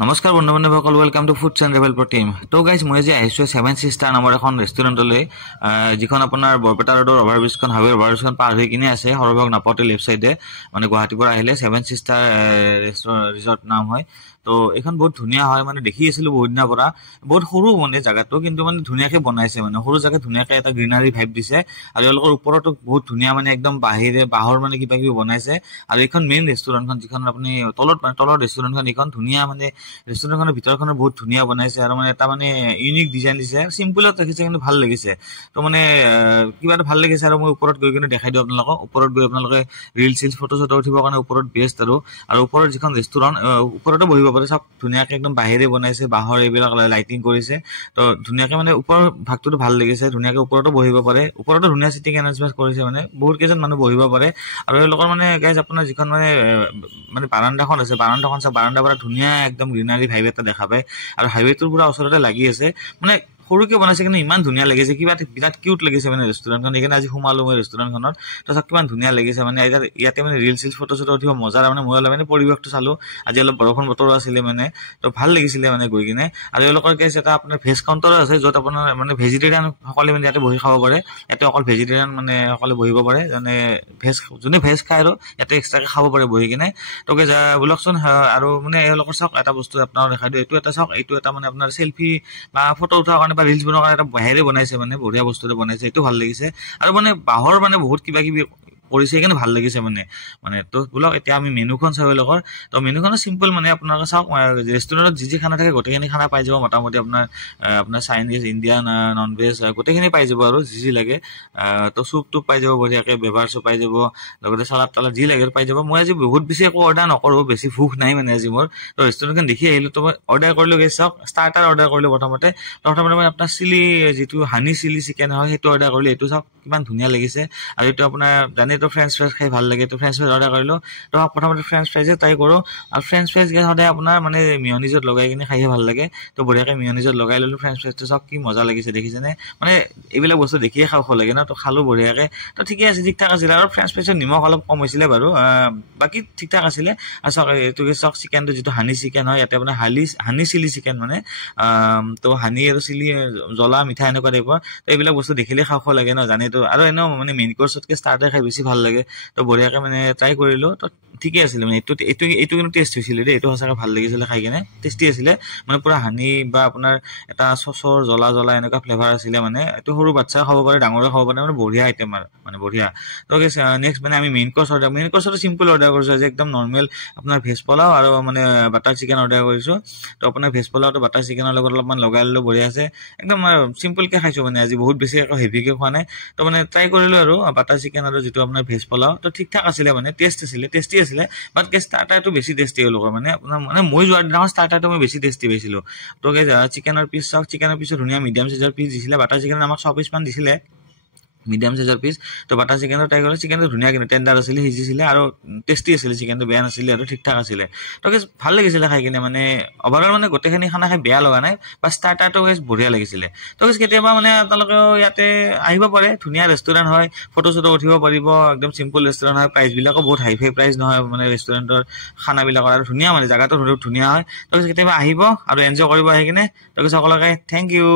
নমস্কাৰ বন্ধু বান্ধৱসকল, welcome to foods and travel team. তো গাইজ, মই আজি আহিছোঁ ছেভেন ছিষ্টাৰ নামৰ এখন ৰেষ্টুৰেণ্টলৈ, যিখন আপোনাৰ বৰপেটা ৰোডৰ অভাৰব্ৰিজখন হাইৱে অভাৰব্ৰিজখন পাৰ হৈ কিনে আছে, সৰভোগ নাপাওঁতে লেফ্ট ছাইডে, মানে গুৱাহাটীৰ পৰা আহিলে ছেভেন ছিষ্টাৰ ৰিজৰ্ট নাম হয়। তো এইখন বহুত ধুনীয়া হয়, মানে দেখি আছিলোঁ বহুত দিনৰ পৰা। বহুত সৰু মানে জেগাটো, কিন্তু মানে ধুনীয়াকৈ বনাইছে, মানে সৰু জেগাত ধুনীয়াকৈ এটা গ্ৰীনাৰী ভাইব দিছে। আৰু তেওঁলোকৰ ওপৰতো বহুত ধুনীয়া, মানে একদম বাঁহৰ মানে কিবা কিবি বনাইছে। আৰু এইখন মেইন ৰেষ্টুৰেণ্টখন, যিখন আপুনি তলৰ ৰেষ্টুৰেণ্টখন, এইখন ধুনীয়া, মানে ৰেষ্টুৰেণ্টখনৰ ভিতৰখনো বহুত ধুনীয়া বনাইছে। আৰু মানে এটা মানে ইউনিক ডিজাইন দিছে, চিম্পুলত ৰাখিছে, কিন্তু ভাল লাগিছে। তো মানে কিবা এটা ভাল লাগিছে। আৰু মই ওপৰত গৈ কিনে দেখাই দিওঁ আপোনালোকক। ওপৰত গৈ আপোনালোকে ৰিল চিল ফটো চটো উঠিবৰ কাৰণে ওপৰত বেষ্ট। আৰু ওপৰত যিখন ৰেষ্টুৰেণ্ট, ওপৰতো বহিব পাৰে, চব ধুনীয়াকৈ একদম বাহিৰে বনাইছে, বাঁহৰ এইবিলাক লাইটিং কৰিছে। তো ধুনীয়াকৈ মানে ওপৰৰ ভাগটোতো ভাল লাগিছে, ধুনীয়াকৈ ওপৰতো বহিব পাৰে। ওপৰতো ধুনীয়া চিটিং এৰেঞ্জমেণ্ট কৰিছে, মানে বহুত কেইজন মানুহ বহিব পাৰে। আৰু তেওঁলোকৰ মানে গাইজ আপোনাৰ যিখন মানে বাৰাণ্ডাখন আছে, বাৰাণ্ডাখন চাওক, বাৰাণ্ডাৰ পৰা ধুনীয়া একদম গ্ৰীনাৰী ভাইব এটা দেখা পায়। আৰু হাইৱেটোৰ পুৰা ওচৰতে লাগি আছে, মানে সৰুকে বনাইছে, কিন্তু ইমান ধুনীয়া লাগিছে, কিবা বিৰাট কিউট লাগিছে মানে ৰেষ্টুৰেণ্টখন। সেইকাৰণে আজি সোমালো মই ৰেষ্টুৰেণ্টখনত। তো চাওক কিমান ধুনীয়া লাগিছে, মানে ইয়াতে মানে ৰিল চিল ফটো চটো উঠিব মজা। মানে মই অলপ মানে পৰিৱেশটো চালো, আজি অলপ বৰষুণ বতৰো আছিলে, মানে তো ভাল লাগিছিলে মানে গৈ কিনে। আৰু এওঁলোকৰ কেছ এটা আপোনাৰ ভেজ কাউণ্টাৰো আছে, য'ত আপোনাৰ মানে ভেজিটেৰিয়ান সকলে মানে ইয়াতে বহি খাব পাৰে। ইয়াতে অকল ভেজিটেৰিয়ান মানে সকলে বহিব পাৰে, মানে যোনে ভেজ খায় আৰু ইয়াতে এক্সট্ৰাকে খাব পাৰে বহি কিনে। তো বোলকচোন। আৰু মানে এওঁলোকৰ চাওক এটা বস্তু আপোনাক দেখাই দিওঁ, এইটো এটা চাওক, এইটো এটা মানে আপোনাৰ চেল্ফি বা ফটো উঠাৰ কাৰণে বা ৰিলচ বনোৱাৰ কাৰণে এটা বাহিৰে বনাইছে, মানে বঢ়িয়া বস্তুটো বনাইছে, এইটো ভাল লাগিছে। আৰু মানে বাঁহৰ মানে বহুত কিবা কিবি কৰিছে, সেইকাৰণে ভাল লাগিছে মানে তো বোলক। এতিয়া আমি মেনুখন চাওঁ এওঁলোকৰ। তো মেনুখনো চিম্পল, মানে আপোনালোকে চাওক, ৰেষ্টুৰেণ্টত যি খানা থাকে গোটেইখিনি খানা পাই যাব মোটামুটি। আপোনাৰ চাইনিজ, ইণ্ডিয়ান, নন ভেজ গোটেইখিনি পাই যাব, আৰু যি লাগে। তো চুপ টুপ পাই যাব বঢ়িয়াকৈ, বেভাৰ চুপ পাই যাব, লগতে চালাদ তালাদ যি লাগে পাই যাব। মই আজি বহুত বেছি একো অৰ্ডাৰ নকৰোঁ, বেছি ভোক নাই মানে আজি মোৰ। তো ৰেষ্টুৰেণ্টখন দেখি আহিলোঁ, তো মই অৰ্ডাৰ কৰিলোঁ। চাওক, ষ্টাৰ্টাৰ অৰ্ডাৰ কৰিলোঁ প্ৰথমতে মই আপোনাৰ যিটো হানি চিলি চিকেন হয়, সেইটো অৰ্ডাৰ কৰিলোঁ। এইটো চাওক কিমান ধুনীয়া লাগিছে। আৰু এইটো আপোনাৰ জানেতো ফ্ৰেঞ্চ ফ্ৰাইজ খাই ভাল লাগে, তো ফ্ৰেঞ্চ ফ্ৰাইজ অৰ্ডাৰ কৰিলোঁ। তো প্ৰথমতে ফ্ৰেঞ্চ ফ্ৰাইজে ট্ৰাই কৰোঁ। আৰু ফ্ৰেঞ্চ ফ্ৰাইজ সদায় আপোনাৰ মানে মিয়নিজত লগাই কিনে খাইহে ভাল লাগে। তো বঢ়িয়াকৈ মিয়নিজত লগাই ল'লোঁ ফ্ৰেঞ্চ ফ্ৰাইজটো। চাওক কি মজা লাগিছে, দেখিছেনে? মানে এইবিলাক বস্তু দেখিয়ে খাব লাগে ন। তো খালোঁ বঢ়িয়াকৈ। তো ঠিকে আছে, ঠিক ঠাক আছিলে। আৰু ফ্ৰেঞ্চ ফ্ৰাইজৰ নিমখ অলপ কম হৈছিলে বাৰু, বাকী ঠিক ঠাক আছিলে। আৰু চাওক, এইটোকে চাওক, চিকেনটো যিটো হানি চিকেন হয়, ইয়াতে আপোনাৰ হানি চিলি চিকেন, মানে তো হানি আৰু চিলি, জ্বলা মিঠা এনেকুৱা টাইপৰ। তো এইবিলাক বস্তু দেখিলে খাব লাগে ন, জানেতো। আৰু এনেও মানে মেইন কৰ্চতকৈ ষ্টাৰ্টাৰ খাই বেছি ভাল লাগে। তো বঢ়িয়াকৈ মানে ট্ৰাই কৰিলোঁ। তো ঠিকে আছিলে, মানে এইটো কিন্তু টেষ্ট হৈছিলে দেই। এইটো সঁচাকৈ ভাল লাগিছিলে খাই কিনে, টেষ্টি আছিলে। মানে পুৰা হানি বা আপোনাৰ এটা চচৰ জ্বলা এনেকুৱা ফ্লেভাৰ আছিলে। মানে এইটো সৰু বাচ্চাও খাব পাৰে, ডাঙৰেও খাব পাৰে, মানে বঢ়িয়া আইটেম আৰু মানে বঢ়িয়া। তো নেক্সট মানে আমি মেইন কৰ্চটো চিম্পল অৰ্ডাৰ কৰিছোঁ আজি, একদম নৰ্মেল আপোনাৰ ভেজ পোলাও আৰু মানে বাটাৰ চিকেন অৰ্ডাৰ কৰিছোঁ। তো আপোনাৰ ভেজ পোলাওটো বাটাৰ চিকেনৰ লগত অলপমান লগাই ল'লোঁ, বঢ়িয়া আছে। একদম চিম্পলকৈ খাইছোঁ, মানে আজি বহুত বেছি একো হেভিকৈ খোৱা নাই। তো মানে ট্ৰাই কৰিলোঁ আৰু বাটাৰ চিকেন আৰু যিটো আপোনাৰ ভেজ পোলাও। তো ঠিক ঠাক আছিলে, মানে টেষ্টি আছিলে। বাট ষ্টাৰ্টাৰটো বেছি টেষ্টি এওঁলোকৰ, মানে আপোনাৰ মানে মই যোৱাৰ দিনাখন ষ্টাৰ্টাৰটো মই বেছি টেষ্টি পাইছিলোঁ। তো চিকেনৰ পিচ চাওক, চিকেনৰ পিচো ধুনীয়া মিডিয়াম চাইজৰ পিচ দিছিলে। বাটাৰ চিকেনত আমাক 6 পিচমান দিছিলে, মিডিয়াম চাইজৰ পিচ। তো বাটাৰ চিকেনো ট্ৰাই কৰিলোঁ। চিকেনটো ধুনীয়া, কিন্তু টেণ্ডাৰ আছিলে, সিজিছিলে, আৰু টেষ্টি আছিলে। চিকেনটো বেয়া নাছিলে, আৰু ঠিক ঠাক আছিলে। তো ভাল লাগিছিলে খাই কিনে, মানে অভাৰঅল মানে গোটেইখিনি খানা খাই বেয়া লগা নাই, বা ষ্টাৰ্টাৰটো বঢ়িয়া লাগিছিলে। তো কেতিয়াবা মানে আপোনালোকেও ইয়াতে আহিব পাৰে, ধুনীয়া ৰেষ্টুৰেণ্ট হয়, ফটো চটো উঠিব পাৰিব, একদম চিম্পল ৰেষ্টুৰেণ্ট হয়। প্ৰাইচবিলাকো বহুত হাই ফাই প্ৰাইচ নহয়, মানে ৰেষ্টুৰেণ্টৰ খানাবিলাকৰ, আৰু ধুনীয়া, মানে জেগাটো ধুনীয়া হয়। তো কেতিয়াবা আহিব আৰু এনজয় কৰিব আহি কিনে। তো সকলোকে থেংক ইউ।